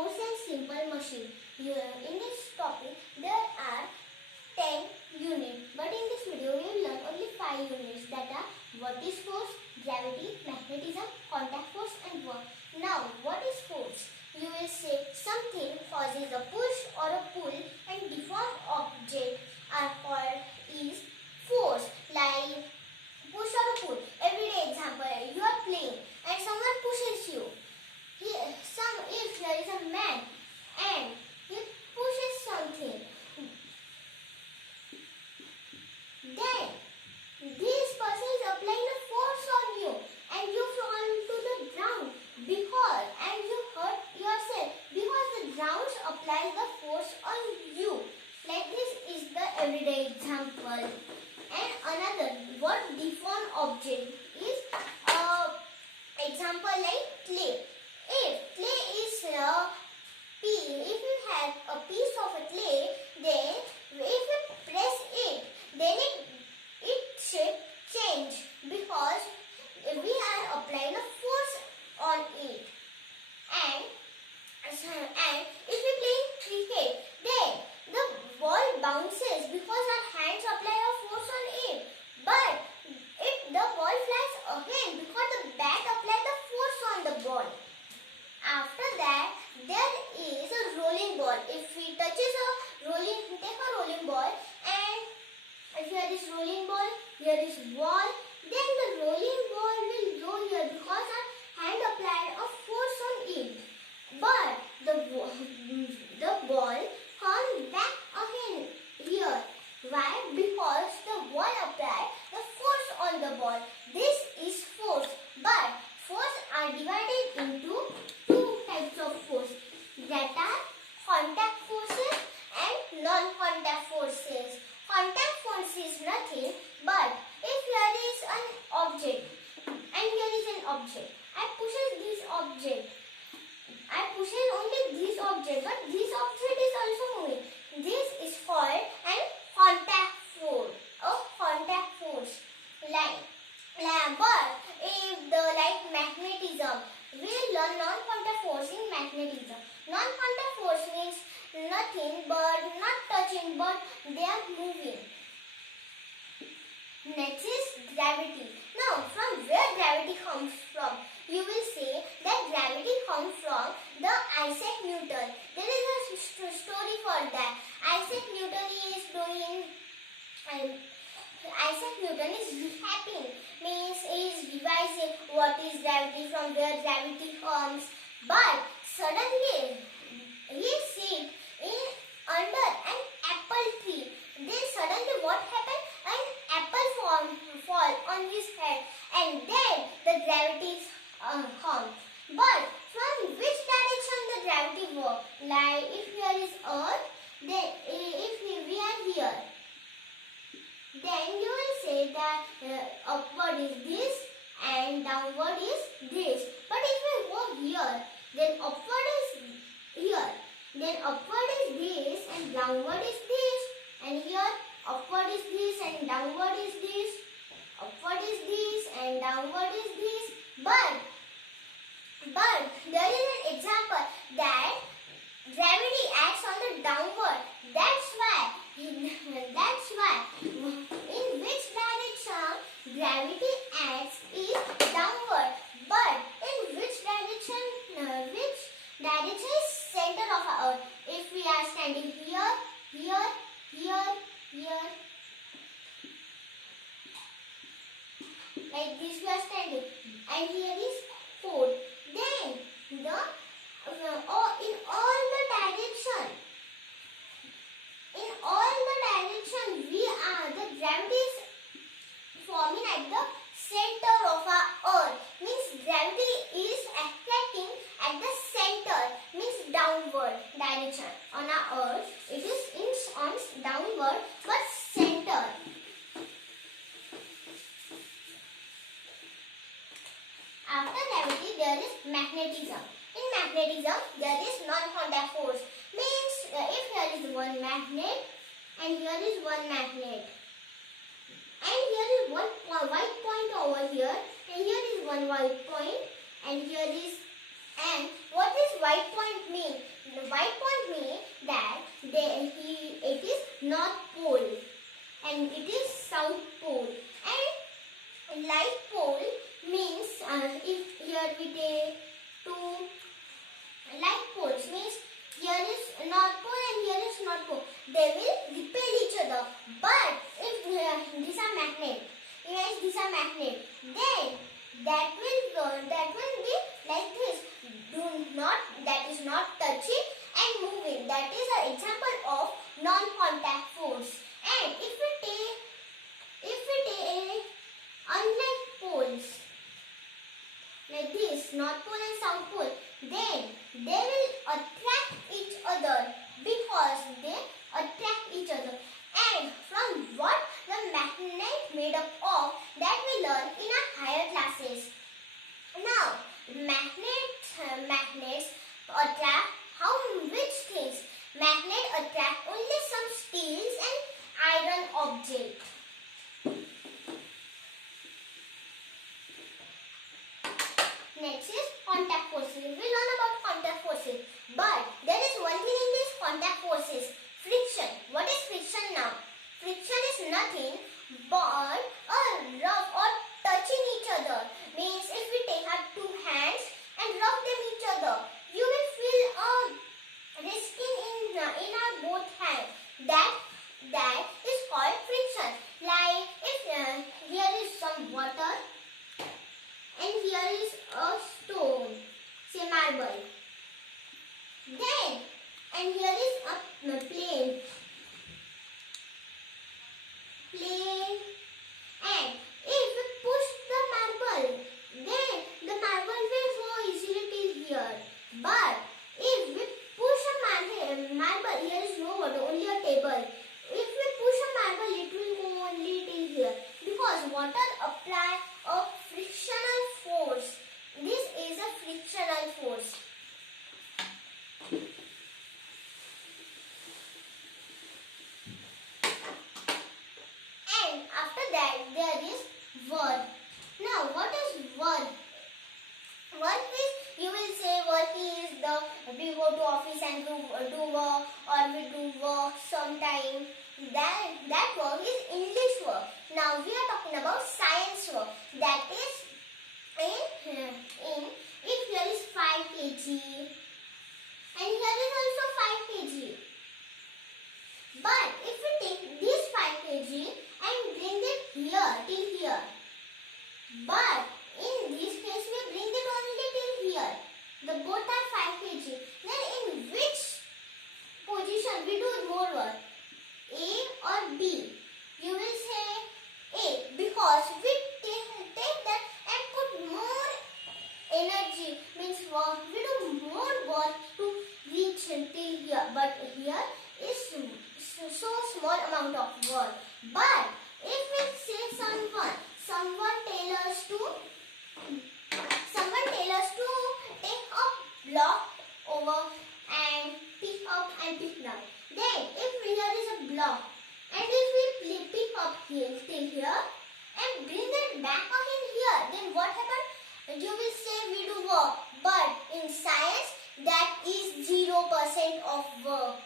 force and simple machine. In this topic, there are 10 units, but in this video we will learn only 5 units, that are what is force, gravity, magnetism, contact force and work. Now, what is force? You will say something causes a push or a pull and deformed object are called is force, like push or a pull. Everyday example, you are playing and someone pushes you. If there is a man and he pushes something, then this person is applying a force on you and you fall to the ground and you hurt yourself because the ground applies the force on you. Like this is the everyday example. And another, what deformed object is example like clay. If clay is if you have a piece of a clay, then if you press it, then its shape change because we are applying a force on it. And if we play cricket, then the ball bounces because our hands apply a force on it. But the ball flies again because the bat applies the force on the ball. After that, there is a rolling ball. If we take a rolling ball, and if here is rolling ball, here is ball, then the rolling ball will roll here because our hand applied a force on it. But the ball comes back again here. Why? Because the ball applied the force on the ball. This is force. But force are divided into two types of force, that are contact forces and non-contact forces. Contact force is nothing but if here is an object and here is an object, I pushes this object. I pushes only this object, but this object is also moving. This is called an contact force. A contact force. But if magnetism, we learn non-contact force in magnetism. Non-contact force means nothing but not touching, but they are moving. Next is gravity. Now, from where gravity comes from? You will say that gravity comes from the Isaac Newton. There is a story for that. Isaac Newton is happy, means he is revising what is gravity, from where gravity comes. But suddenly he sits under an apple tree. Then suddenly what happened? An apple fall on his head, and then the gravity comes. But from which direction the gravity works? Like if here is earth, then if we are here, then you will say that upward is this and downward is this. But if we go here, then upward is here, then upward is this and downward is this, and here upward is this and downward is this, upward is this and downward is this. But there is an example that gravity acts on the downward. That's why in which direction gravity acts is downward. But in which direction is center of our earth? If we are standing here, like this we are standing, and here is pole. Then in all the direction, the gravity is forming at the center of our earth. Means gravity is acting at the center, means downward direction. On our earth, it is on downward but center. After gravity, there is magnetism. In magnetism, there is non-contact force. Means if here is one magnet and here is one magnet, and here is one white point over here, and here is one white point, and here is And what does white point mean? The white point means that it is North Pole and it is South Pole. And light pole means if here we take two light poles, means here is North Pole and here is North Pole. They will repel each other. But if these are magnet, imagine these are magnet, then that will be like this. That is not touching and moving. That is an example of non-contact force. And if we take unlike poles like this, North Pole and South Pole, then they will attract each other because they attract each other. And from what the magnet made up of, that we learn in our higher classes. Now, magnets attract which things? Magnet attract only some steels and iron object. Next is contact forces. We learn about contact forces. But there is one thing in these contact forces. Friction. What is friction now? Friction is nothing but a rub or touching each other. Means if we take our two hands and rub them each other, you will feel a risking in our both hands. That is called friction. Like if here is some water and here is a stone, say marble. Then and here is a plane. And if we push the marble, then the marble will go easily till here. But if we push a marble, here is no water, only a table. If we push a marble, it will go only till here. Because water apply a frictional force. This is a frictional force. And after that there is work. Now what is work? Work is, you will say work is we go to office and do work, or we do work sometime. That work is English work. Now we are talking about science work. That is in if here is 5 kg and here is also 5 kg. But if we take this 5 kg and bring it here till here, but in this case we bring it only till here, the both are 5 kg, then in which position we do more work, A or B? You will say A, because we take that and put more energy, means work, we do more work to reach till here, but here is so small amount of work. But if we say someone tell us to take a block over and pick up and pick down, then if here is a block and if we pick up here till here and bring it back again here, then what happens? You will say we do work, but in science that is 0% of work.